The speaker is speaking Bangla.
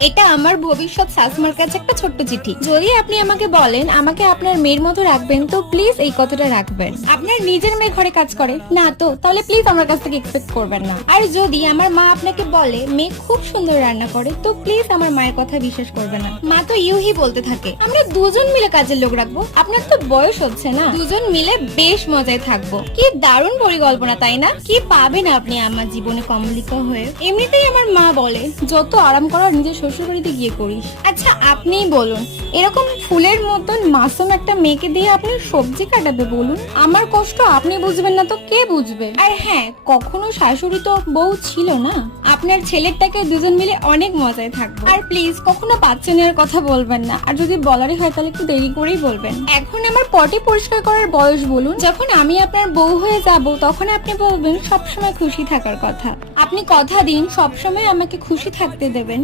এটা আমার ভবিষ্যৎ শাশুমার কাছে একটা ছোট্ট চিঠি। যদি আপনি আমাকে বলেন আমাকে আপনার মেয়ের মতো রাখবেন, তো প্লিজ এই কথাটা রাখবেন। আপনার নিজের মেয়ে ঘরে কাজ করে না তো, তাহলে প্লিজ আমার কাছ থেকে এক্সপেক্ট করবেন না। আর যদি আমার মা আপনাকে বলে মেয়ে খুব সুন্দর রান্না করে, তো প্লিজ আমার মায়ের কথা বিশ্বাস করবেন না। মা তো ইউহি বলতে থাকে আমরা দুজন মিলে কাজের লোক রাখবো। আপনার তো বয়স হচ্ছে না, দুজন মিলে বেশ মজায় থাকবো। কি দারুণ পরিকল্পনা, তাই না? কি পাবেন আপনি আমার জীবনে কমলিকা হয়ে? এমনিতেই আমার মা বলে যত আরাম করার নিজের শ্বশুর বাড়িতে গিয়ে করিস। আচ্ছা আপনিই বলুন, এরকম ফুলের মতন মাসুম একটা মেয়েকে দিয়ে আপনি সবজি কাটাবে বলুন? আমার কষ্ট আপনি বুঝবেন না তো কে বুঝবে? আর হ্যাঁ, কখনো শাশুড়ি তো বউ ছিল না। আপনার ছেলেরটাকে দুজন মিলে অনেক মজায় থাকবো। আর প্লিজ কখনো বাচ্চা নেওয়ার কথা বলবেন না, আর যদি বলারই হয় তাহলে একটু দেরি করেই বলবেন। এখন আমার পটি পরিষ্কার করার বয়স বলুন? যখন আমি আপনার বউ হয়ে যাব তখন আপনি বলবেন সবসময় খুশি থাকার কথা। আপনি কথা দিন সবসময় আমাকে খুশি থাকতে দেবেন।